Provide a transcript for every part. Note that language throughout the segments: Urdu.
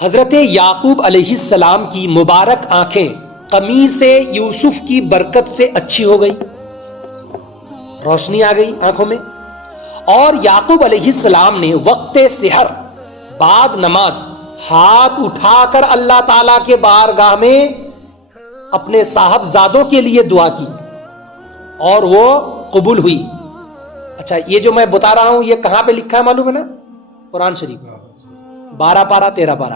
حضرت یعقوب علیہ السلام کی مبارک آنکھیں قمیص یوسف کی برکت سے اچھی ہو گئی، روشنی آ گئی آنکھوں میں، اور یعقوب علیہ السلام نے وقت سحر بعد نماز ہاتھ اٹھا کر اللہ تعالی کے بارگاہ میں اپنے صاحبزادوں کے لیے دعا کی اور وہ قبول ہوئی۔ اچھا، یہ جو میں بتا رہا ہوں یہ کہاں پہ لکھا ہے معلوم ہے نا؟ قرآن شریف 12 پارہ 13 پارہ،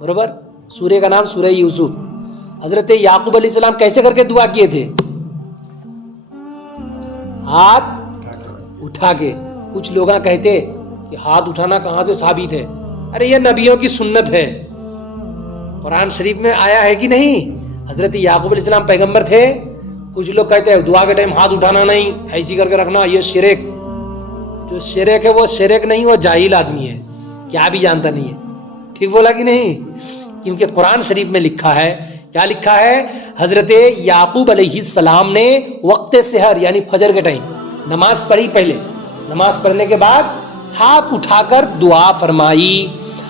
برابر۔ سورہ کا نام سورہ یوسف۔ حضرت یعقوب علیہ السلام کیسے کر کے دعا کیے تھے؟ ہاتھ اٹھا کے۔ کچھ لوگ کہتے کہ ہاتھ اٹھانا کہاں سے ثابت ہے؟ ارے یہ نبیوں کی سنت ہے، قرآن شریف میں آیا ہے کہ نہیں؟ حضرت یعقوب علیہ السلام پیغمبر تھے۔ کچھ لوگ کہتے ہیں دعا کے ٹائم ہاتھ اٹھانا نہیں، ایسی کر کے رکھنا، یہ شرک۔ جو شرک ہے وہ شرک نہیں، وہ جاہل آدمی ہے، کیا بھی جانتا نہیں ہے۔ ٹھیک بولا کہ نہیں؟ کیونکہ قرآن شریف میں لکھا ہے، کیا لکھا ہے؟ حضرت یعقوب علیہ السلام نے وقت سحر یعنی فجر کے ٹائم نماز پڑھی، پہلے نماز پڑھنے کے بعد ہاتھ اٹھا کر دعا فرمائی،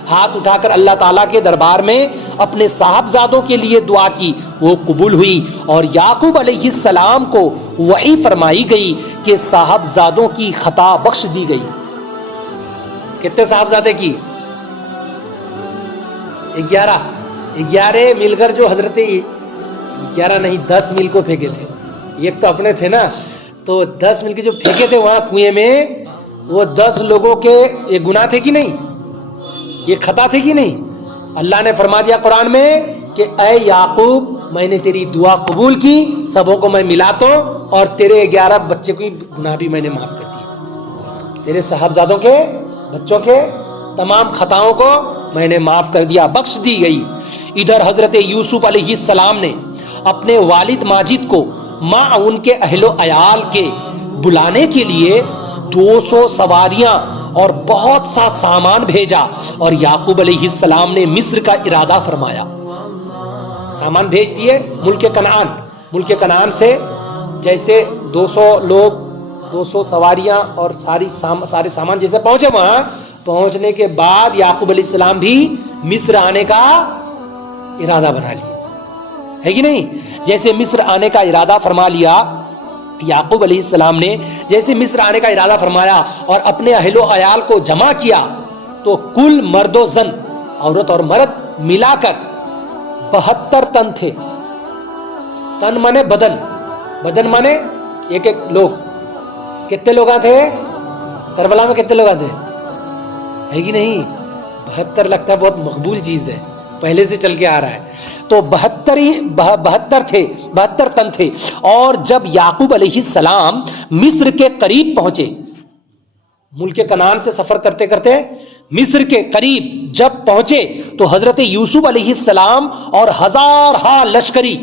ہاتھ اٹھا کر اللہ تعالیٰ کے دربار میں اپنے صاحبزادوں کے لیے دعا کی، وہ قبول ہوئی، اور یعقوب علیہ السلام کو وحی فرمائی گئی کہ صاحبزادوں کی خطا بخش دی گئی۔ کتنے صاحبزادے کی؟ 11 مل کر جو حضرت 11 نہیں 10 میل کو پھینکے تھے، ایک تو اپنے تھے نا، تو 10 مل کے جو پھینکے تھے وہاں کنویں میں، وہ 10 لوگوں کے یہ گناہ تھے کہ نہیں؟ یہ خطا تھے کہ نہیں؟ اللہ نے فرما دیا قرآن میں کہ اے یعقوب، میں نے تیری دعا قبول کی، سبوں کو میں ملاتا ہوں، اور تیرے 11 بچے کی گناہ بھی میں نے معاف کر دی، تیرے صاحبزادوں کے بچوں کے تمام خطاؤں کو میں نے معاف کر دیا، بخش دی گئی۔ ادھر حضرت یوسف علیہ السلام نے اپنے والد ماجد کو ماں ان کے اہل و عیال کے بلانے کے لیے 200 سواریاں اور بہت سا سامان بھیجا، اور یعقوب علیہ السلام نے مصر کا ارادہ فرمایا۔ سامان بھیج دیے ملک کنعان سے، جیسے 200 لوگ 200 سواریاں اور سارے سامان جیسے پہنچے، وہاں پہنچنے کے بعد یعقوب علیہ السلام بھی مصر آنے کا ارادہ بنا لیا، ہے کہ نہیں؟ جیسے مصر آنے کا ارادہ فرما لیا یعقوب علیہ السلام نے، جیسے مصر آنے کا ارادہ فرمایا اور اپنے اہل و عیال کو جمع کیا، تو کل مرد و زن، عورت اور مرد ملا کر 72 تن تھے۔ تن مانے بدن، بدن مانے ایک لوگ۔ کتنے لوگ تھے؟ کربلا میں کتنے لوگ تھے؟ ہے کہ نہیں؟ 72 لگتا ہے بہت مقبول چیز ہے، پہلے سے چل کے آ رہا ہے۔ تو 72 تن تھے، اور جب یعقوب علیہ السلام مصر کے قریب پہنچے، ملک کنعان سے سفر کرتے کرتے مصر کے قریب جب پہنچے، تو حضرت یوسف علیہ السلام اور ہزارہا لشکری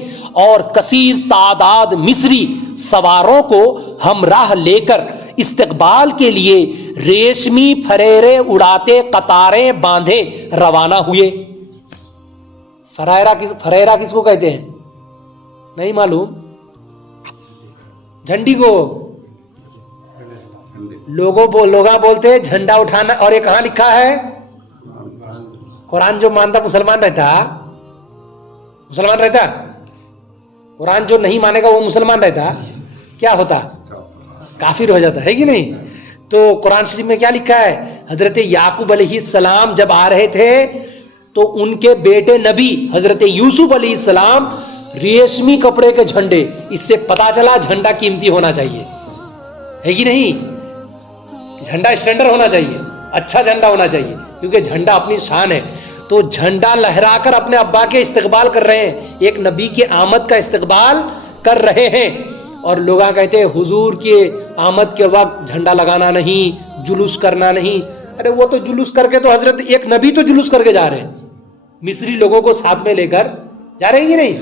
اور کثیر تعداد مصری سواروں کو ہمراہ لے کر استقبال کے لیے ریشمی پھریرے اڑاتے قطاریں باندھے روانہ ہوئے۔ فریرا کس کو کہتے ہیں؟ نہیں معلوم؟ جھنڈی کو لوگ بولتے ہیں جھنڈا اٹھانا، اور یہ کہاں لکھا ہے؟ قرآن جو مانتا مسلمان رہتا، قرآن جو نہیں مانے گا وہ مسلمان رہتا، کیا ہوتا؟ کافر ہو جاتا، ہے کہ نہیں؟ تو قرآن شریف میں کیا لکھا ہے؟ حضرت یعقوب علیہ السلام جب آ رہے تھے تو ان کے بیٹے نبی حضرت یوسف علیہ السلام ریشمی کپڑے کے جھنڈے، اس سے پتا چلا جھنڈا قیمتی ہونا چاہیے، ہے کہ نہیں؟ جھنڈا اسٹینڈرڈ ہونا چاہیے، اچھا جھنڈا ہونا چاہیے، کیونکہ جھنڈا اپنی شان ہے۔ تو جھنڈا لہرا کر اپنے ابا کے استقبال کر رہے ہیں، ایک نبی کے آمد کا استقبال کر رہے ہیں، اور لوگ کہتے ہیں حضور کے آمد کے وقت جھنڈا لگانا نہیں، جلوس کرنا نہیں۔ ارے وہ تو جلوس کر کے، تو حضرت ایک نبی تو جلوس کر کے جا رہے ہیں، مصری لوگوں کو ساتھ میں لے کر جا رہے ہیں کہ نہیں؟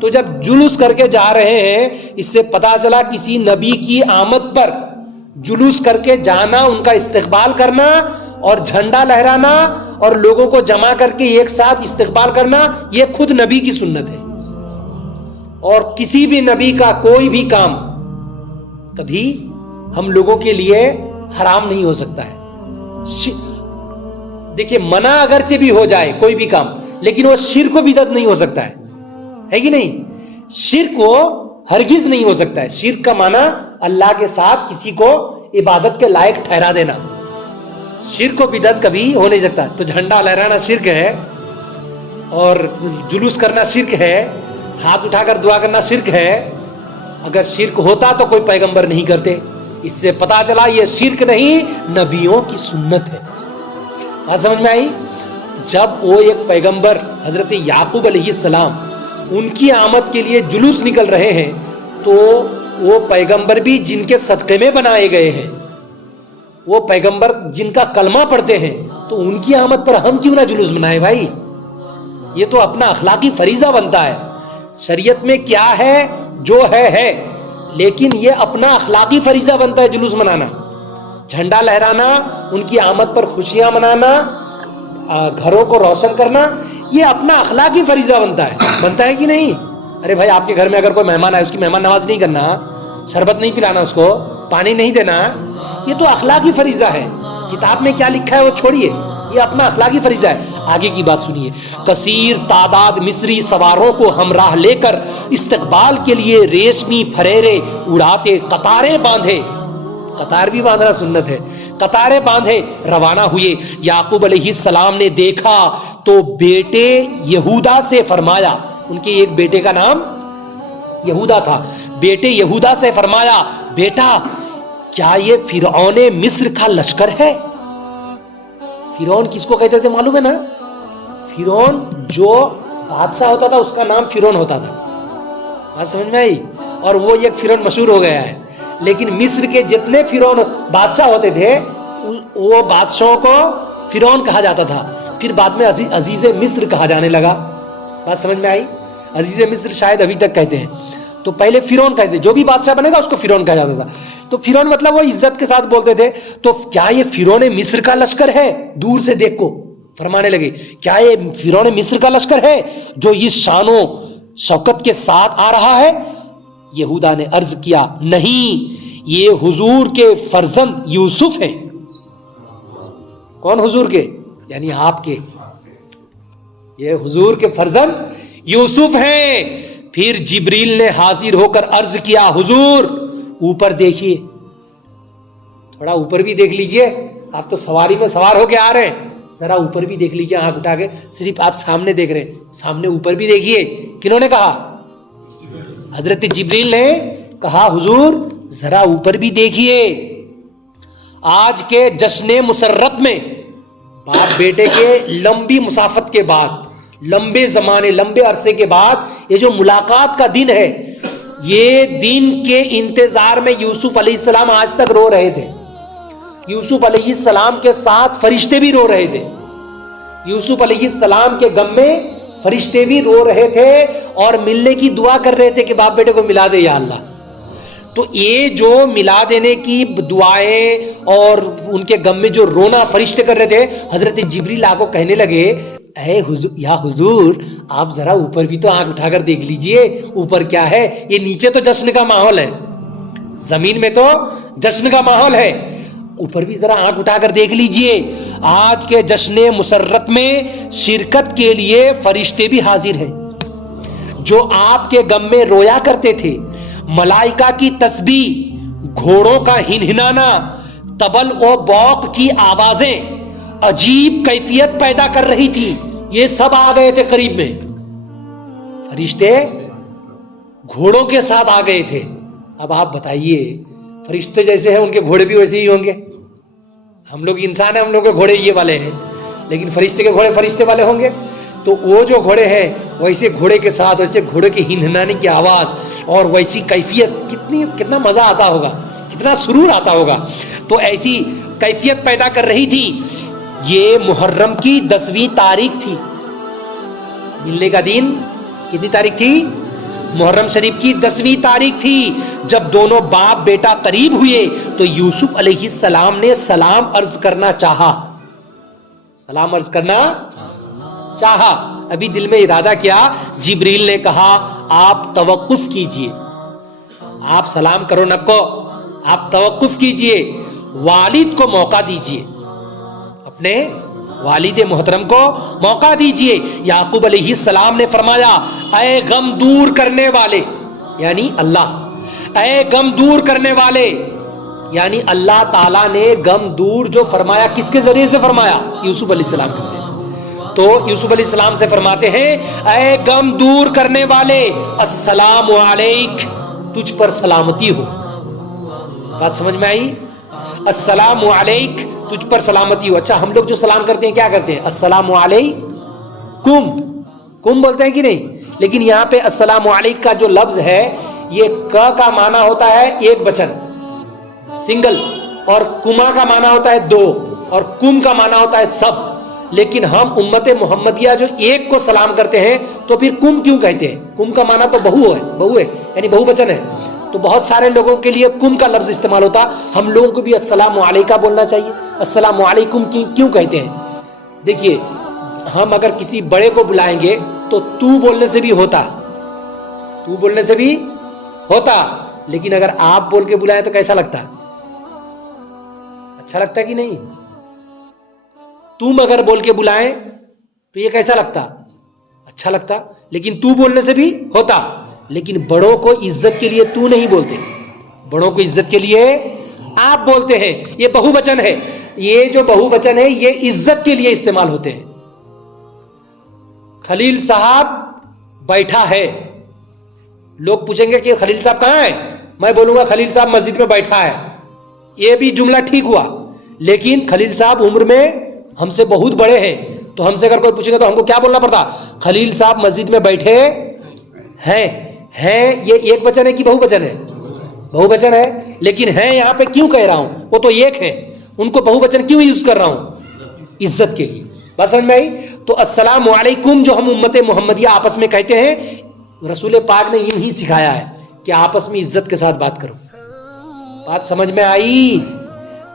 تو جب جلوس کر کے جا رہے ہیں، اس سے پتا چلا کسی نبی کی آمد پر جلوس کر کے جانا، ان کا استقبال کرنا اور جھنڈا لہرانا اور لوگوں کو جمع کر کے ایک ساتھ استقبال کرنا، یہ خود نبی کی سنت ہے۔ اور کسی بھی نبی کا کوئی بھی کام کبھی ہم لوگوں کے لیے حرام نہیں ہو سکتا ہے۔ دیکھیے منع اگرچہ بھی ہو جائے کوئی بھی کام، لیکن وہ شرک و بدعت نہیں ہو سکتا ہے کہ نہیں؟ شرک وہ ہرگز نہیں ہو سکتا ہے. شرک کا معنی اللہ کے ساتھ کسی کو عبادت کے لائق ٹھہرا دینا. شرک و بدعت کبھی ہو نہیں سکتا. تو جھنڈا لہرانا شرک ہے، اور جلوس کرنا شرک ہے، ہاتھ اٹھا کر دعا کرنا شرک ہے. اگر شرک ہوتا تو کوئی پیغمبر نہیں کرتے. اس سے پتا چلا یہ شرک نہیں، نبیوں کی سنت ہے. بات سمجھ میں آئی؟ جب وہ ایک پیغمبر حضرت یعقوب علیہ السلام ان کی آمد کے لیے جلوس نکل رہے ہیں، تو وہ پیغمبر بھی جن کے صدقے میں بنائے گئے ہیں، وہ پیغمبر جن کا کلمہ پڑھتے ہیں، تو ان کی آمد پر ہم کیوں نہ جلوس منائے بھائی؟ یہ تو اپنا اخلاقی فریضہ بنتا ہے. شریعت میں کیا ہے جو ہے، لیکن یہ اپنا اخلاقی فریضہ بنتا ہے جلوس منانا، جھنڈا لہرانا، ان کی آمد پر خوشیاں منانا، گھروں کو روشن کرنا، یہ اپنا اخلاقی فریضہ بنتا ہے کہ نہیں؟ ارے بھائی آپ کے گھر میں اگر کوئی مہمان آئے، اس کی مہمان نواز نہیں کرنا، شربت نہیں پلانا، اس کو پانی نہیں دینا، یہ تو اخلاقی فریضہ ہے. کتاب میں کیا لکھا ہے وہ چھوڑیے، یہ اپنا اخلاقی فریضہ ہے. آگے کی بات سنیے. کثیر تعداد مصری سواروں کو ہمراہ لے کر استقبال کے لیے ریشمی پھریرے اڑاتے قطاریں باندھے، قطار بھی باندھنا سنت ہے، قطاریں باندھے روانہ ہوئے. یعقوب علیہ السلام نے دیکھا تو بیٹے یہودا سے فرمایا، ان کے ایک بیٹے کا نام یہودا تھا، بیٹے یہودا سے فرمایا، بیٹا کیا یہ فرعون مصر کا لشکر ہے؟ فرعون کس کو کہتے تھے معلوم ہے نا؟ فرعون جو بادشاہ ہوتا تھا اس کا نام فرعون ہوتا تھا. بات سمجھ میں آئی؟ اور وہ ایک فرعون مشہور ہو گیا ہے. لیکن مصر کے جتنے فرعون بادشاہ ہوتے تھے وہ بادشاہوں کو فرعون کہا جاتا تھا. پھر بعد میں عزیز مصر کہا جانے لگا. بات سمجھ میں آئی؟ عزیز مصر شاید ابھی تک کہتے ہیں. تو پہلے فرعون کہتے تھے، جو بھی بادشاہ بنے گا اس کو فرعون کہا جاتا تھا. تو فرعون مطلب وہ عزت کے ساتھ بولتے تھے. تو کیا یہ فرعون مصر کا لشکر ہے؟ دور سے دیکھ کو فرمانے لگے، کیا یہ فرعون مصر کا لشکر ہے جو اس شان و شوکت کے ساتھ آ رہا ہے؟ یہودا نے عرض کیا، نہیں، یہ حضور کے فرزند یوسف ہیں. کون حضور کے؟ یعنی آپ کے. یہ حضور کے فرزند یوسف ہیں. پھر جبریل نے حاضر ہو کر عرض کیا، حضور اوپر دیکھیے، تھوڑا اوپر بھی دیکھ لیجئے، آپ تو سواری میں سوار ہو کے آ رہے ہیں، ذرا اوپر بھی دیکھ لیجئے. آنکھ اٹھا کے صرف آپ سامنے دیکھ رہے ہیں، سامنے اوپر بھی دیکھیے. کنہوں نے کہا؟ حضرت جبریل نے کہا، حضور ذرا اوپر بھی دیکھیے. آج کے جشن مسرت میں باپ بیٹے کے لمبی مسافت کے بعد، لمبے زمانے، لمبے عرصے کے بعد یہ جو ملاقات کا دن ہے، یہ دن کے انتظار میں یوسف علیہ السلام آج تک رو رہے تھے. یوسف علیہ السلام کے ساتھ فرشتے بھی رو رہے تھے. یوسف علیہ السلام کے غم میں فرشتے بھی رو رہے تھے اور ملنے کی دعا کر رہے تھے کہ باپ بیٹے کو ملا دے یا اللہ. تو یہ جو ملا دینے کی دعائیں اور ان کے غم میں جو رونا فرشتے کر رہے تھے، حضرت جبریل آپ کو کہنے لگے، اے حضور، یا حضور آپ ذرا اوپر بھی تو آنکھ اٹھا کر دیکھ لیجئے، اوپر کیا ہے. یہ نیچے تو جشن کا ماحول ہے، زمین میں تو جشن کا ماحول ہے، اوپر بھی ذرا آنکھ اٹھا کر دیکھ لیجئے. آج کے جشن مسرت میں شرکت کے لیے فرشتے بھی حاضر ہیں جو آپ کے غم میں رویا کرتے تھے. ملائکہ کی تسبیح، گھوڑوں کا ہنہنانا، طبل و بوق کی آوازیں عجیب کیفیت پیدا کر رہی تھی. یہ سب آ گئے تھے قریب میں، فرشتے گھوڑوں کے ساتھ آ گئے تھے. اب آپ بتائیے، فرشتے جیسے ہیں ان کے گھوڑے بھی ویسے ہی ہوں گے. ہم لوگ انسان ہیں، ہم لوگ کے گھوڑے یہ والے ہیں، لیکن فرشتے کے گھوڑے فرشتے والے ہوں گے. تو وہ جو گھوڑے ہیں ویسے گھوڑے کے ساتھ، ویسے گھوڑے کی ہنہنانے کی آواز اور ویسی کیفیت، کتنا مزہ آتا ہوگا، کتنا سرور آتا ہوگا. تو ایسی کیفیت پیدا کر رہی تھی. یہ محرم کی 10ویں تاریخ تھی. ملنے کا دن کتنی تاریخ تھی؟ محرم شریف کی 10ویں تاریخ تھی. جب دونوں باپ بیٹا قریب ہوئے تو یوسف علیہ السلام نے سلام عرض کرنا چاہا. سلام عرض کرنا چاہا. ابھی دل میں ارادہ کیا. جبریل نے کہا، آپ توقف کیجئے، آپ سلام کرو نکو، آپ توقف کیجئے، والد کو موقع دیجئے، اپنے والد محترم کو موقع دیجئے. یعقوب علیہ السلام نے فرمایا اے غم دور کرنے والے یعنی اللہ, اے غم دور کرنے والے یعنی اللہ تعالیٰ نے غم دور جو فرمایا کس کے ذریعے سے فرمایا؟ یوسف علیہ السلام کے ذریعے سے. تو یوسف علیہ السلام سے فرماتے ہیں اے غم دور کرنے والے السلام علیک, تجھ پر سلامتی ہو. بات سمجھ میں آئی؟ السلام علیک, تجھ پر سلامتی ہو. اچھا ہم لوگ جو سلام کرتے ہیں کیا کرتے ہیں؟ السلام علیکم, کم بولتے ہیں کہ نہیں؟ لیکن یہاں پہ السلام علیک کا جو لفظ ہے یہ کا معنی ہوتا ہے ایک بچن سنگل, اور کما کا معنی ہوتا ہے دو, اور کم کا معنی ہوتا ہے سب. لیکن ہم امت محمدیہ جو ایک کو سلام کرتے ہیں تو پھر کم کیوں کہتے ہیں؟ کم کا معنی تو بہو ہے یعنی بہو بچن ہے. تو بہت سارے لوگوں کے لیے کم کا لفظ استعمال ہوتا, ہم لوگوں کو بھی السلام علیکہ بولنا چاہیے. السلام علیکم کیوں کہتے ہیں؟ دیکھیے ہم اگر کسی بڑے کو بلائیں گے تو تو بولنے سے بھی ہوتا, تو بولنے سے بھی ہوتا, لیکن اگر آپ بول کے بلائیں تو کیسا لگتا؟ اچھا لگتا کہ نہیں؟ تم اگر بول کے بلائیں تو یہ کیسا لگتا؟ اچھا لگتا. لیکن تو بولنے سے بھی ہوتا. لیکن بڑوں کو عزت کے لیے تو نہیں بولتے, بڑوں کو عزت کے لیے آپ بولتے ہیں. یہ بہو وچن ہے, یہ جو بہو وچن ہے یہ عزت کے لیے استعمال ہوتے ہیں. خلیل صاحب بیٹھا ہے, لوگ پوچھیں گے کہ خلیل صاحب کہاں ہے؟ میں بولوں گا خلیل صاحب مسجد میں بیٹھا ہے. یہ بھی جملہ ٹھیک ہوا, لیکن خلیل صاحب عمر میں ہم سے بہت بڑے ہیں, تو ہم سے اگر کوئی پوچھے گا تو ہم کو کیا بولنا پڑتا؟ خلیل صاحب مسجد میں بیٹھے ہیں. یہ ایک وچن ہے کہ بہو وچن ہے؟ بہو وچن ہے. لیکن ہے یہاں پہ کیوں کہہ رہا ہوں؟ وہ تو ایک ہے, ان کو بہو وچن کیوں یوز کر رہا ہوں؟ عزت کے لیے. بات سمجھ میں آئی؟ تو السلام علیکم جو ہم امت محمدیہ آپس میں کہتے ہیں, رسول پاک نے یہی سکھایا ہے کہ آپس میں عزت کے ساتھ بات کرو. بات سمجھ میں آئی؟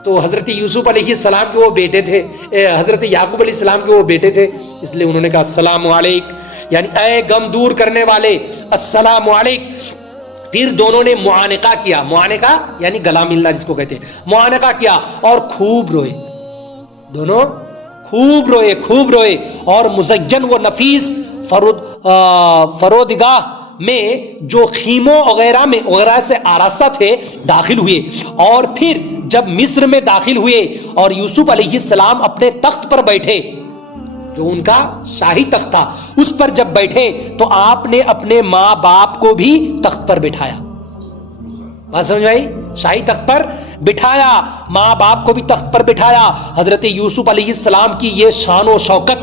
تو حضرت یوسف علیہ السلام کے وہ بیٹے تھے, حضرت یعقوب علیہ السلام کے وہ بیٹے تھے, اس لیے انہوں نے کہا السلام علیک یعنی اے غم دور کرنے والے السلام علیک. پھر دونوں نے معانقہ کیا, معانقہ یعنی گلا ملنا جس کو کہتے ہیں, معانقہ کیا اور خوب روئے. دونوں خوب روئے اور مزین و نفیس فرودگاہ میں جو خیموں وغیرہ سے آراستہ تھے داخل ہوئے. اور پھر جب مصر میں داخل ہوئے اور یوسف علیہ السلام اپنے تخت پر بیٹھے, جو ان کا شاہی تخت تھا, اس پر جب بیٹھے تو آپ نے اپنے ماں باپ کو بھی تخت پر بٹھایا. بات سمجھ آئی؟ شاہی تخت پر بٹھایا, ماں باپ کو بھی تخت پر بٹھایا. حضرت یوسف علیہ السلام کی یہ شان و شوکت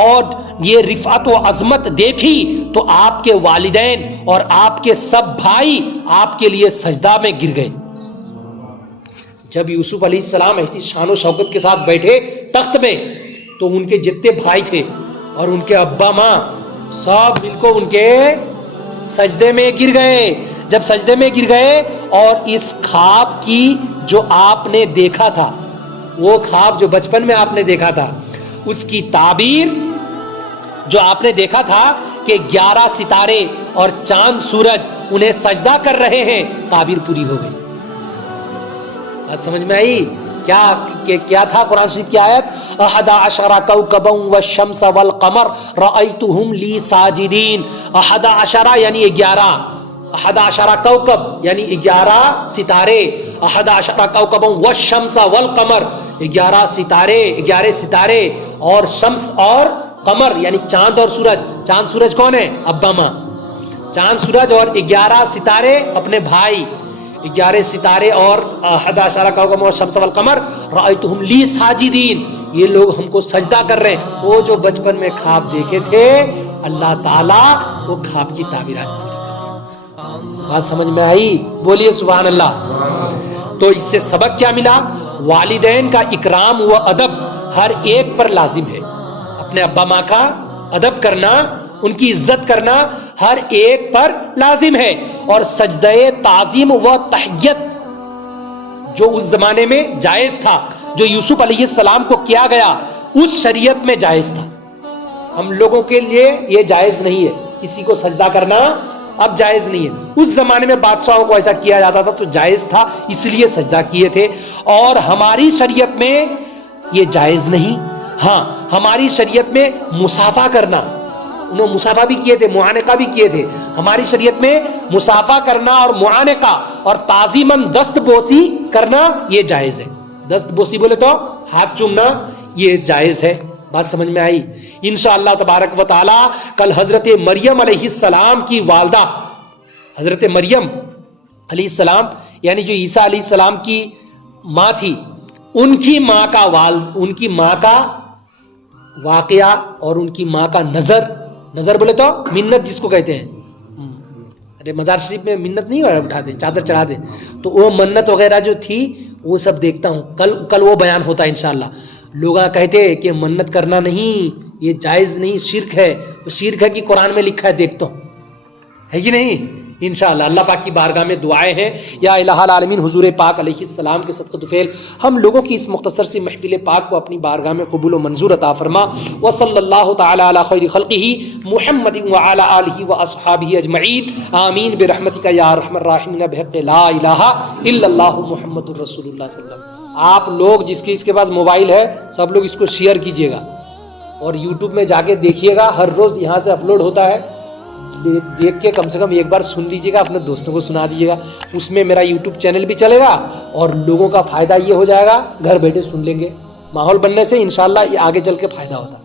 اور یہ رفعت و عظمت دیکھی تو آپ کے والدین اور آپ کے سب بھائی آپ کے لیے سجدہ میں گر گئے. جب یوسف علیہ السلام ایسی شان و شوکت کے ساتھ بیٹھے تخت میں تو ان کے جتنے بھائی تھے اور ان کے ابا ماں سب مل کو ان کے سجدے میں گر گئے. جب سجدے میں گر گئے اور اس خواب کی جو آپ نے دیکھا تھا, وہ خواب جو بچپن میں آپ نے دیکھا تھا, اس کی تعبیر جو آپ نے دیکھا تھا کہ 11 ستارے اور چاند سورج انہیں سجدہ کر رہے ہیں, تعبیر پوری ہو گئی. بات سمجھ میں آئی؟ کیا تھا قرآن شریف کی آیت؟ 11 کوكبا والشمس والقمر رأيتهم لي ساجدين. 11 یعنی 11, 11 کوكب یعنی 11 ستارے, 11 کوكبا والشمس والقمر 11 ستارے اور شمس اور قمر یعنی چاند اور سورج. چاند سورج کون ہے؟ ابا ماں. چاند سورج اور 11 ستارے اپنے بھائی, 11 ستارے اور 11 کوكب والشمس والقمر رأيتهم لي ساجدين. یہ لوگ ہم کو سجدہ کر رہے ہیں. وہ جو بچپن میں خواب دیکھے تھے اللہ تعالیٰ وہ خواب کی تعبیرات پوری. بات سمجھ میں آئی؟ بولیے سبحان اللہ. تو اس سے سبق کیا ملا؟ والدین کا اکرام و ادب ہر ایک پر لازم ہے. اپنے ابا ماں کا ادب کرنا, ان کی عزت کرنا ہر ایک پر لازم ہے. اور سجدہ تعظیم و تحیت جو اس زمانے میں جائز تھا, جو یوسف علیہ السلام کو کیا گیا, اس شریعت میں جائز تھا. ہم لوگوں کے لیے یہ جائز نہیں ہے, کسی کو سجدہ کرنا اب جائز نہیں ہے. اس زمانے میں بادشاہوں کو ایسا کیا جاتا تھا تو جائز تھا, اس لیے سجدہ کیے تھے. اور ہماری شریعت میں یہ جائز نہیں. ہاں ہماری شریعت میں مصافحہ کرنا، انہوں نے مصافحہ بھی کیے تھے، معانقہ بھی کیے تھے، ہماری شریعت میں مصافحہ کرنا اور معانقہ اور تعظیماً دست بوسی کرنا یہ جائز ہے. دست بوسی بولے تو ہاتھ چومنا، یہ جائز ہے. بات سمجھ میں آئی؟ انشاءاللہ تبارک و تعالی کل حضرت مریم علیہ السلام کی والدہ، حضرت مریم علیہ السلام یعنی جو عیسیٰ علیہ السلام کی ماں تھی، ان کی ماں کا واقعہ اور ان کی ماں کا نظر بولے تو منت جس کو کہتے ہیں، ارے مزار شریف میں منت نہیں اٹھاتے، چادر چڑھاتے، تو وہ منت وغیرہ جو تھی وہ سب دیکھتا ہوں. کل وہ بیان ہوتا ہے انشاءاللہ. لوگ کہتے کہ منت کرنا نہیں، یہ جائز نہیں، شرک ہے. وہ شرک ہے کہ قرآن میں لکھا ہے، دیکھتا ہوں ہے کہ نہیں. انشاءاللہ اللہ پاک کی بارگاہ میں دعائیں ہیں، یا الہ العالمین حضور پاک علیہ السلام کے صدقہ طفیل ہم لوگوں کی اس مختصر سی محفل پاک کو اپنی بارگاہ میں قبول و منظور عطا فرما. وصلی اللہ تعالی علی خیر خلقہ محمد وعلی آلہ واصحابہ اجمعین. آمین برحمتک یا ارحم الراحمین بحق لا الہ الا اللہ محمد الرسول اللہ صلی اللہ علیہ وسلم. آپ لوگ جس کے پاس موبائل ہے سب لوگ اس کو شیئر کیجئے گا اور یوٹیوب میں جا کے دیکھیے گا، ہر روز یہاں سے اپلوڈ ہوتا ہے، دیکھ کے کم سے کم ایک بار سن لیجیے گا، اپنے دوستوں کو سنا دیجیے گا. اس میں میرا یوٹیوب چینل بھی چلے گا اور لوگوں کا فائدہ یہ ہو جائے گا، گھر بیٹھے سن لیں گے. ماحول بننے سے انشاءاللہ یہ آگے چل کے فائدہ ہوتا ہے.